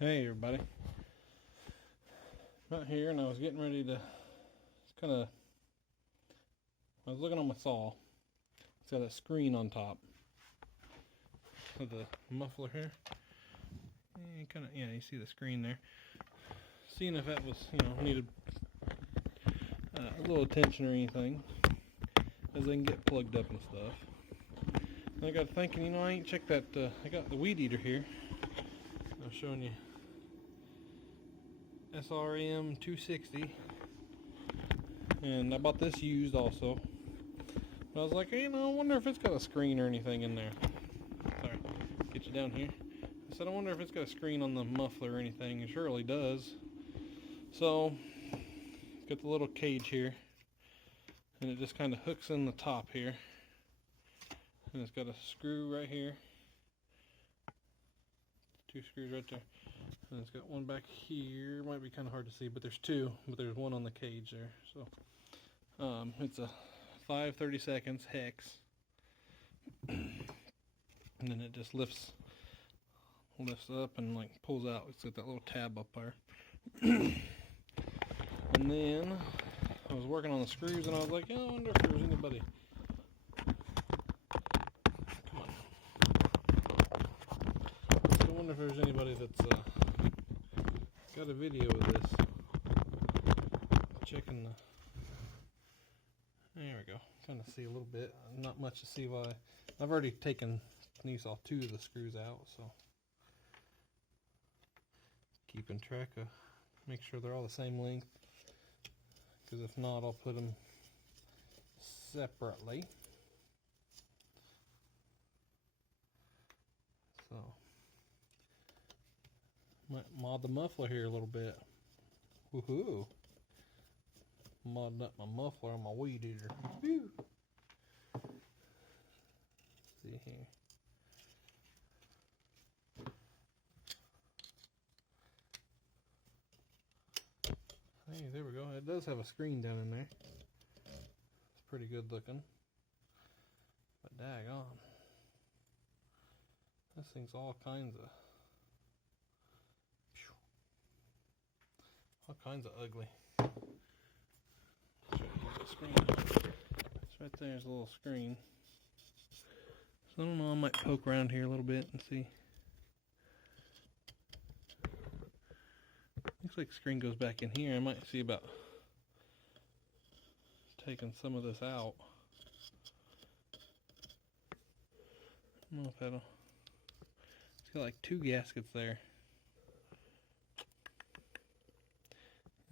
Hey everybody, I'm out here and I was getting ready to, I was looking on my saw. It's got a screen on top of the muffler here. And you see the screen there. Seeing if that was, needed a little attention or anything, as they can get plugged up and stuff. And I got thinking, I ain't checked that, I got the weed eater here. I'm showing you SRM 260, and I bought this used also. But I was like, I wonder if it's got a screen or anything in there. Sorry, get you down here. I said, I wonder if it's got a screen on the muffler or anything. It surely does. So, got the little cage here, and it just kind of hooks in the top here, and it's got a screw right here. 2 screws right there. And it's got one back here. Might be kind of hard to see, but there's 2. But there's one on the cage there. So, it's a 5/32 hex, and then it just lifts up and like pulls out. It's got that little tab up there. And then I was working on the screws, and I was like, I wonder if there's anybody. Come on. I wonder if there's anybody that's got a video of this. Checking the. There we go. Kind of see a little bit. Not much to see why. I've already taken these off 2 of the screws out, so keeping track of, make sure they're all the same length. Because if not, I'll put them separately. So, might mod the muffler here a little bit. Woohoo! Modding up my muffler on my weed eater. Woo. See here. Hey, there we go. It does have a screen down in there. It's pretty good looking. But daggone. This thing's all kinds of ugly. Screen. It's right there. There's a little screen. So I don't know. I might poke around here a little bit and see. Looks like the screen goes back in here. I might see about taking some of this out. I don't know if that'll. It's got like 2 gaskets there.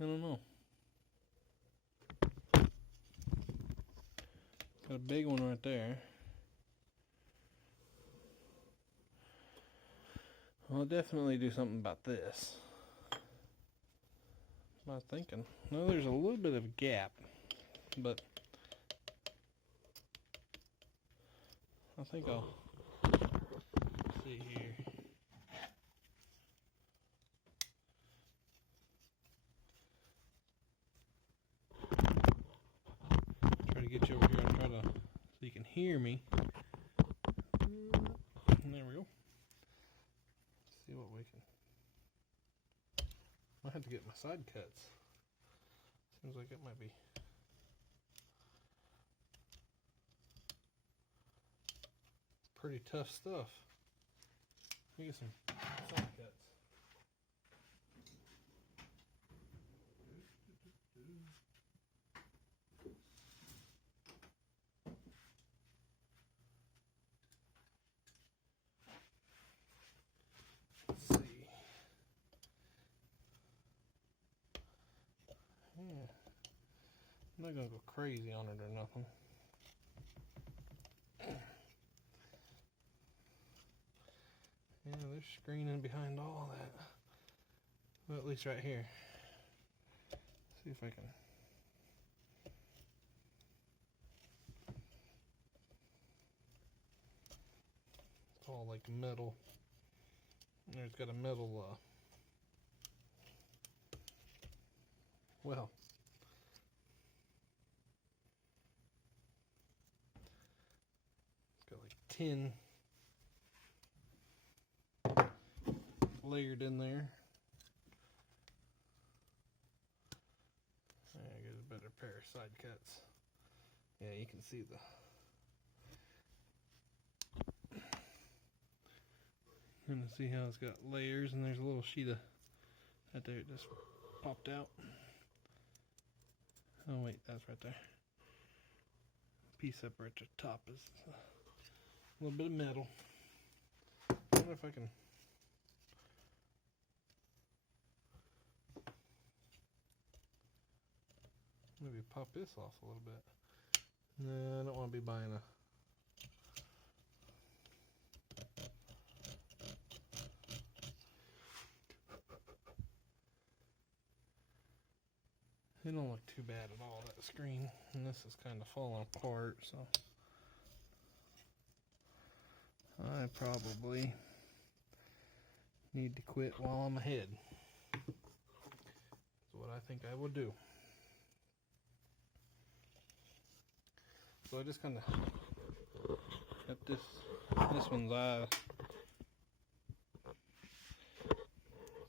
I don't know. Got a big one right there. I'll definitely do something about this. I'm not thinking. No, there's a little bit of a gap, but I think I'll see here. Try to get you over here. I'll try to so you can hear me. And there we go. Let's see what we can. I have to get my side cuts. Seems like it might be. Pretty tough stuff. Let me get some side cuts. Let's see. Yeah. I'm not gonna go crazy on it or nothing. Yeah, there's screening behind all that. Well, at least right here. See if I can. It's all like metal. There's got a metal, well, it's got like tin layered in there. Get a better pair of side cuts. Yeah, you can see the. And see how it's got layers, and there's a little sheet of right there. It just popped out. Oh wait, that's right there. Piece up right at the top is a little bit of metal. I wonder if I can. Maybe pop this off a little bit. No, I don't want to be buying a. It don't look too bad at all, that screen. And this is kind of falling apart, so I probably need to quit while I'm ahead. That's what I think I will do. So I just kind of got this one's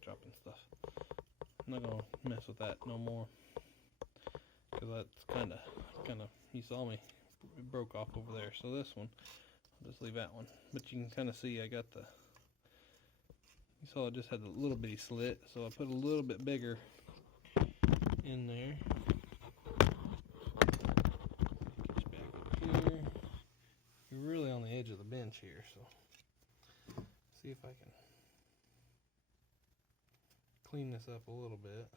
dropping stuff. I'm not gonna mess with that no more, because that's kind of you saw me, it broke off over there. So this one, I'll just leave that one. But you can kind of see I got the, you saw I just had a little bitty slit, so I put a little bit bigger in there. You're really on the edge of the bench here, so see if I can clean this up a little bit.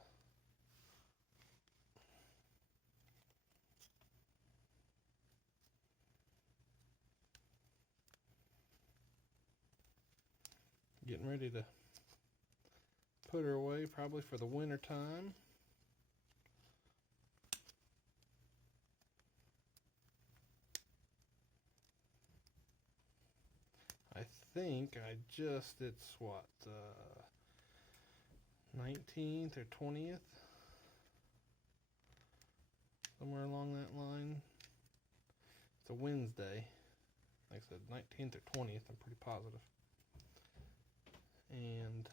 Getting ready to put her away probably for the winter time. I think it's what, 19th or 20th? Somewhere along that line. It's a Wednesday. Like I said, 19th or 20th, I'm pretty positive. And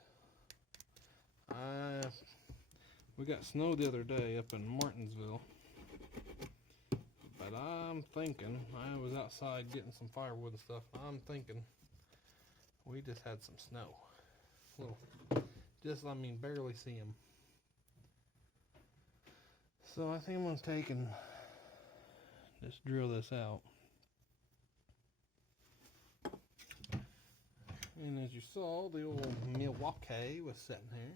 we got snow the other day up in Martinsville. But I'm thinking, I was outside getting some firewood and stuff. I'm thinking we just had some snow. I mean, barely see them. So I think I'm going to take and just drill this out. And as you saw, the old Milwaukee was sitting here,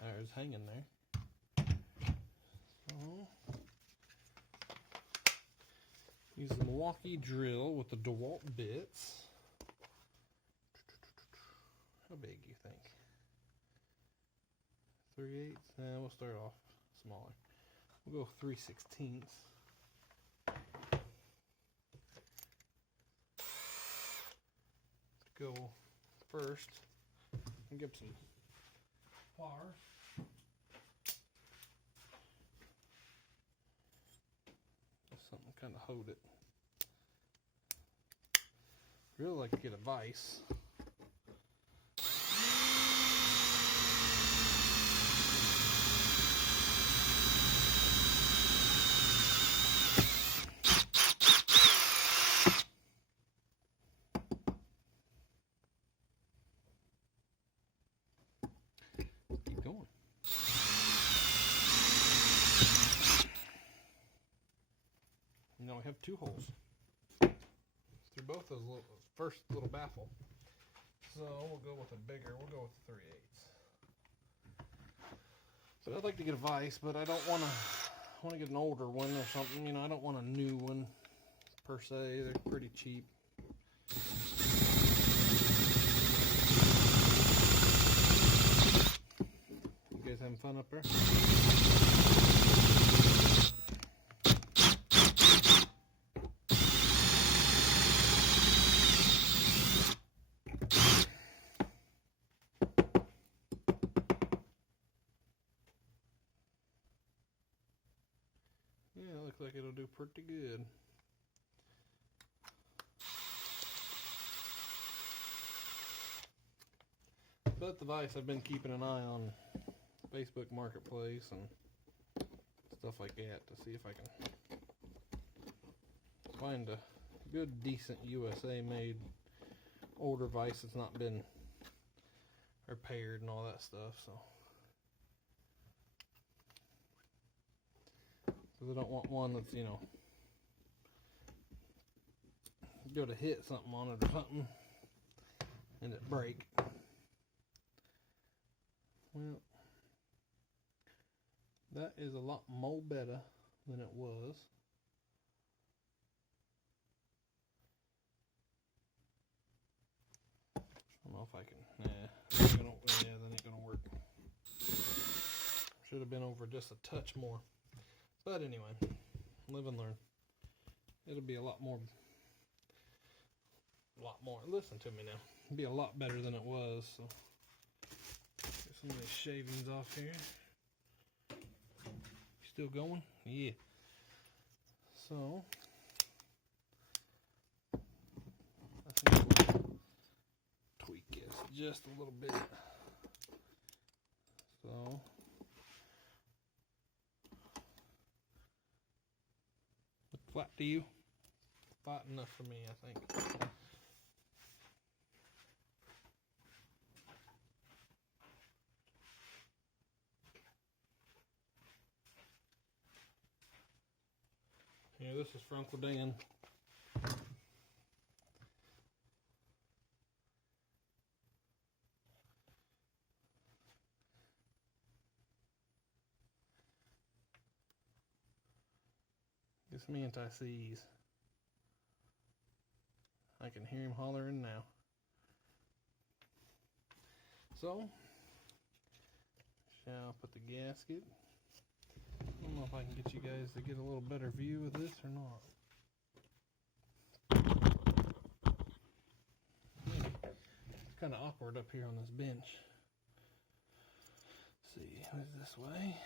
or was hanging there. So, use the Milwaukee drill with the DeWalt bits. How big do you think? 3/8? We'll start off smaller. We'll go 3/16. Go first and get some pliers. Just something to kind of hold it. Really like to get a vise. Now we have two holes through both those first little baffle. So we'll go with a bigger, we'll go with 3/8. But I'd like to get a vise, but I don't want to, I want to get an older one or something. You know, I don't want a new one per se. They're pretty cheap. You guys having fun up there? Yeah, looks like it'll do pretty good. But the vise, I've been keeping an eye on Facebook Marketplace and stuff like that to see if I can find a good, decent USA made older vise that's not been repaired and all that stuff. So, because I don't want one that's, you know, go to hit something on it or something and it break. Well, that is a lot more better than it was. I don't know if I can. That ain't gonna work. Should have been over just a touch more. But anyway, live and learn. It'll be a lot more. Listen to me now. It'll be a lot better than it was. So, get some of these shavings off here. Still going? Yeah. So, I think we'll tweak this just a little bit. So, look flat to you? Flat enough for me, I think. Yeah, this is for Uncle Dan. It's me anti-seize. I can hear him hollering now. So, shall put the gasket. I don't know if I can get you guys to get a little better view of this or not. It's kind of awkward up here on this bench. Let's see, who's this way?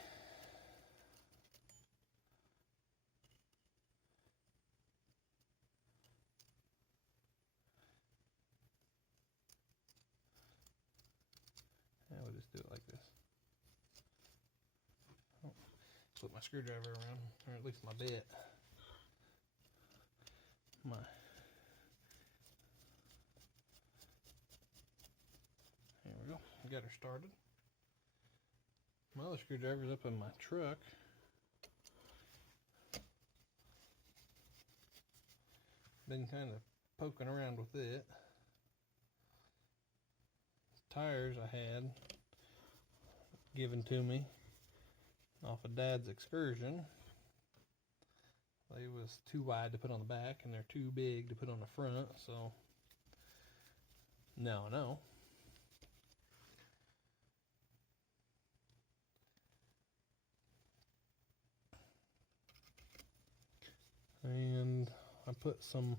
Yeah, we'll just do it like this. Oh, flip my screwdriver around, or at least my bit. There we go. Got her started. My other screwdriver's up in my truck. Been kind of poking around with it. Tires I had given to me off of Dad's excursion. They was too wide to put on the back and they're too big to put on the front, so now I know. And I put some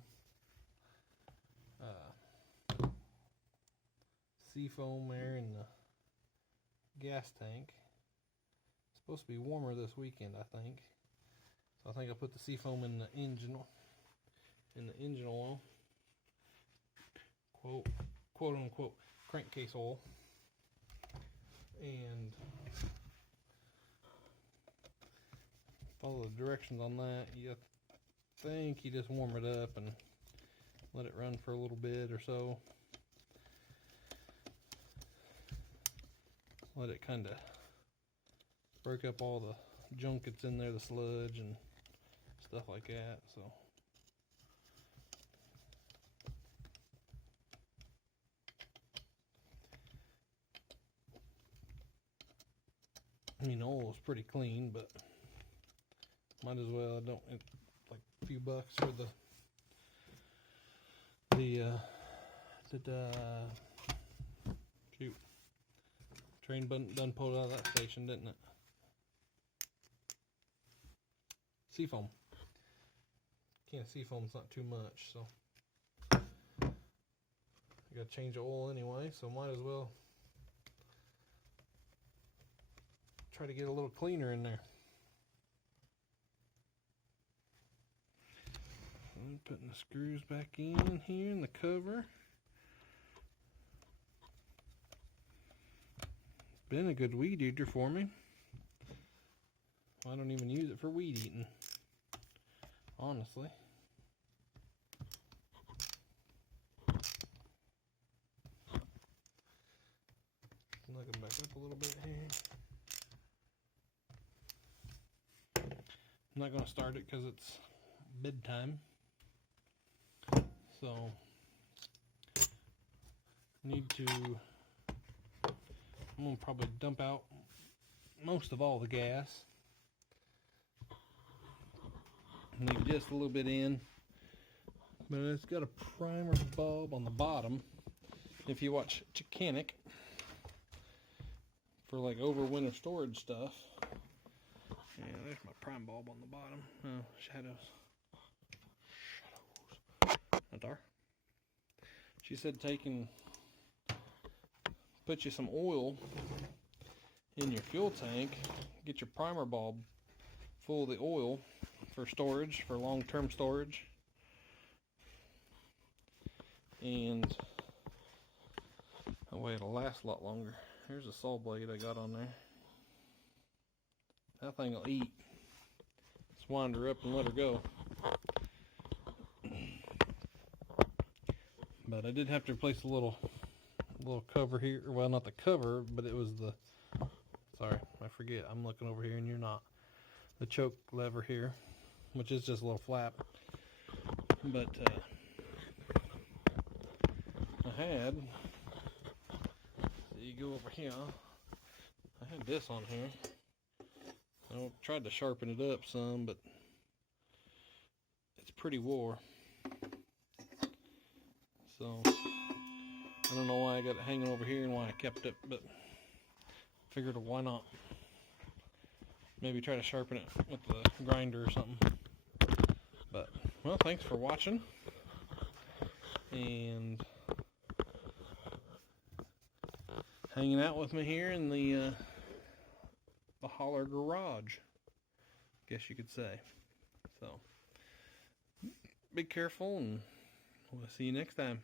seafoam there in the gas tank. It's supposed to be warmer this weekend, I think. So I think I put the seafoam in the engine oil. Quote unquote crankcase oil. And follow the directions on that. You think you just warm it up and let it run for a little bit or so. Let it kind of break up all the junk that's in there, the sludge and stuff like that. So I mean, oil is pretty clean, but might as well. I don't, it's like a few bucks for the shoot, train done pulled out of that station, didn't it? Seafoam. Can of seafoam's not too much, so I gotta change the oil anyway, so might as well try to get a little cleaner in there. And putting the screws back in here in the cover. been a good weed eater for me. I don't even use it for weed eating, honestly. Looking back up a little bit here. I'm not going to start it because it's bedtime. So, I'm going to probably dump out most of all the gas. Leave just a little bit in. But it's got a primer bulb on the bottom. If you watch Chickanic, for like overwinter storage stuff. Yeah, there's my prime bulb on the bottom. Oh, shadows. Not there. She said put you some oil in your fuel tank, get your primer bulb full of the oil for storage, for long-term storage. And that way it'll last a lot longer. Here's a saw blade I got on there. That thing will eat. Just wind her up and let her go. But I did have to replace a little cover here. Well, not the cover, but it was the... Sorry, I forget. I'm looking over here and you're not. The choke lever here, which is just a little flap. But I had... So you go over here. I had this on here. I tried to sharpen it up some, but it's pretty wore. So I don't know why I got it hanging over here and why I kept it, but figured why not. Maybe try to sharpen it with the grinder or something. But, well, thanks for watching. And hanging out with me here in the holler garage, guess you could say. So, be careful, and we'll see you next time.